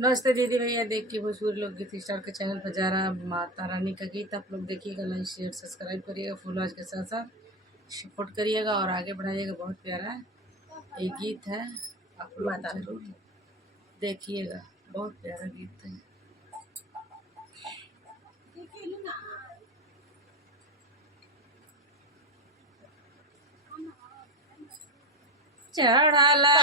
नमस्ते दीदी भैया। देखिए भोजपुरी लोकगीत स्टार के चैनल पर जा रहा माता रानी का गीत आप लोग देखिएगा, लाइक शेयर सब्सक्राइब करिएगा, फुल आवाज के साथ साथ सपोर्ट करिएगा और आगे बढ़ाइएगा। बहुत प्यारा है ये गीत है, आप लोग जरूर देखिएगा, बहुत प्यारा गीत है। चढ़ला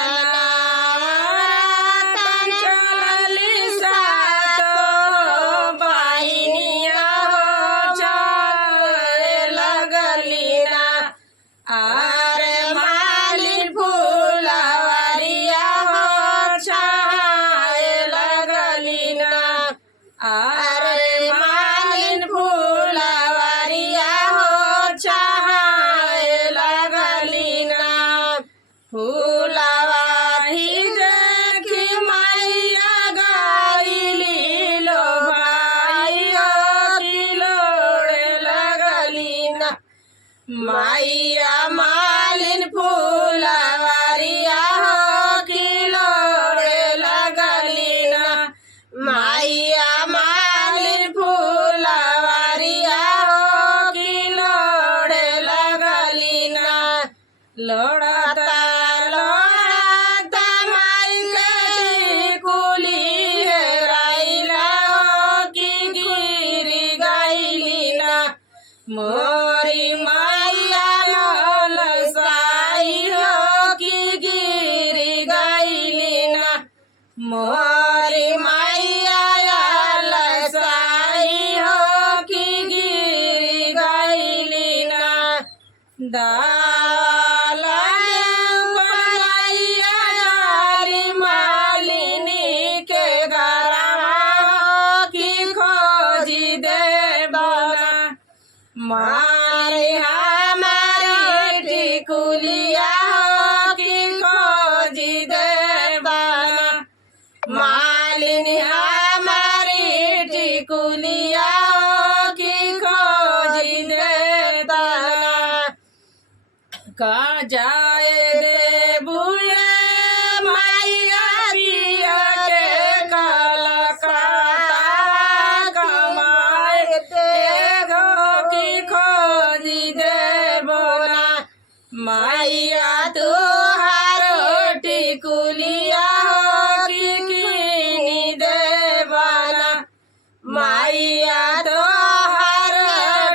माइया मालिन फूलवरिया हो किलोड़े लगलीना। माइया मालिन फूलवरिया हो किलोड़े लगलीना। लोड़ता लोड़ता माई के कुली हेराइला हो कि गिरी गइलीना। मोरी मोरी मैया लसाई हो कि गिरी गइलीना। दाला बनैया जारी मालिनी के गरवा हो कि खोजी देबना। मारी हमारी टिकुलिया हो कि खोजी देबना। मालिनी हमारी टिकुलिया की खोजी देता। का जाए दे बुए मैया पिया के कलकत्ता कमाए देगो की खोजी देबोना। मैया तुहार टिकुलिया माइया तोहर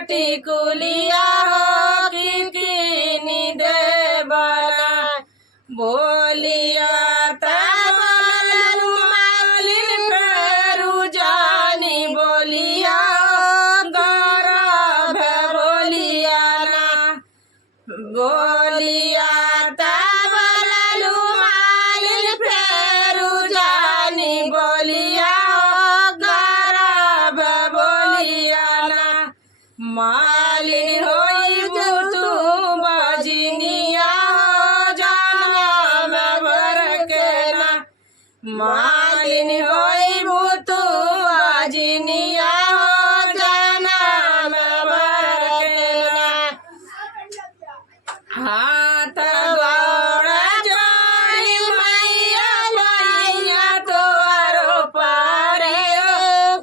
टिकुलिया हो कि कीनी देबना। बोलिया तबलन मालिन फेरू जानी बोलिया गरभ बोलिया ना। बोलिया तबलन मालिन फेरू जानी बोलिया मालिन होई तू बजनिया हो जनम भर के ना। मालिन होई तू बजनिया हो जनम भर के ना। हाथ गोड़ जोड़ी मैया मैया तोरो पारे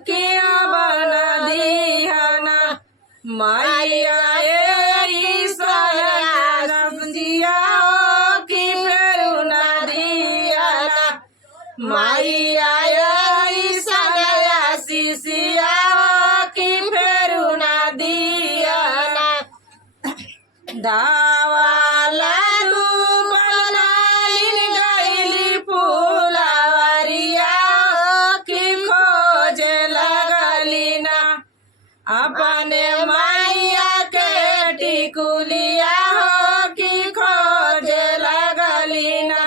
किया बना दिहना। माइया ईश्वरिया की फेरू ना दियाना। माइया ईश्वरिया शिशिया की फेरू ना दियाना। दावाला बनालिन गइली फूलवरिया की खोजे लगलीना। अपने मैया के टिकुलिया हो कि खोजे लगलीना।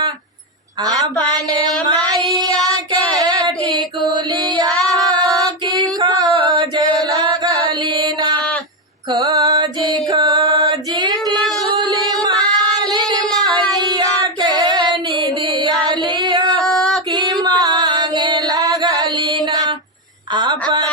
अपने मैया के टिकुलिया हो कि खोजे लगलीना। खोजी खोजी टिकुली मालिन मैया के निदिया लियो कि मांगे लगलीना। अपन